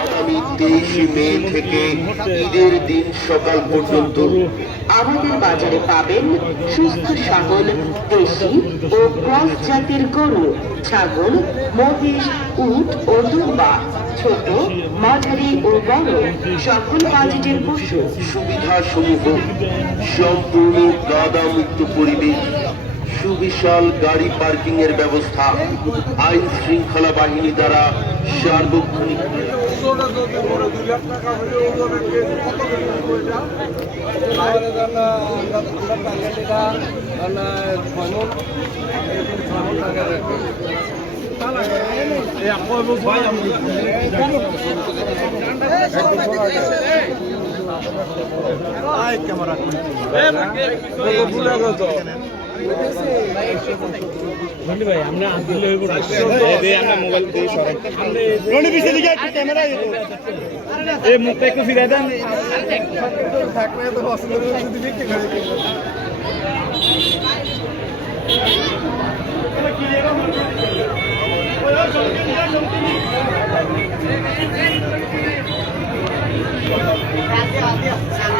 আগামী 23 মে থেকে ঈদের দিন সকাল পর্যন্ত আমাদের বাজারে পাবেন সুস্থ ছাগল, দেশি ও ক্রস জাতের গরু, ছাগল, মহিষ, উট ও দুম্বা, ছোট, মাঝারি ও বড় সকল বাজেটের পশু। সুবিধা সমূহ: সম্পূর্ণ গাদা মুক্ত পরিবেশ, সুবিশাল গাড়ি পার্কিং এর ব্যবস্থা, আইন শৃঙ্খলা বাহিনী দ্বারা সার্বক্ষণিক ভাই আমরা আসলে মোবাইল দিয়ে সরাই পিছিয়ে দিকে ক্যামেরা এই মুখটা একটু ফিরে দেন থাকলে তো পছন্দ যদি বিক্রি করে Gracias.